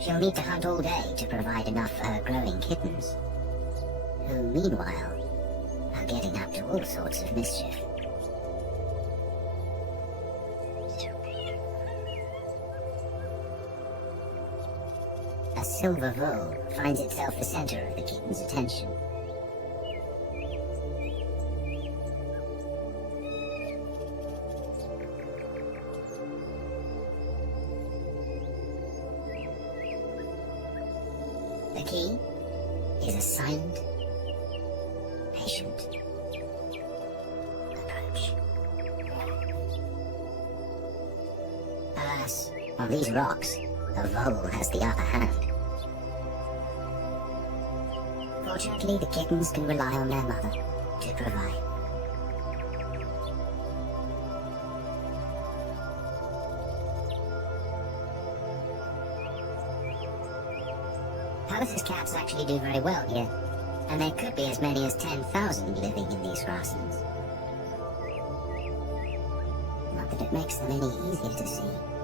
She'll need to hunt all day to provide enough for her growing kittens, who, meanwhile, are getting up to all sorts of mischief. A silver vole finds itself the center of the kitten's attention. The key is a silent, patient approach. Alas, on these rocks, the vole has the upper hand. Fortunately, the kittens can rely on their mother to provide. Palace's cats actually do very well here, and there could be as many as 10,000 living in these grasslands. Not that it makes them any easier to see.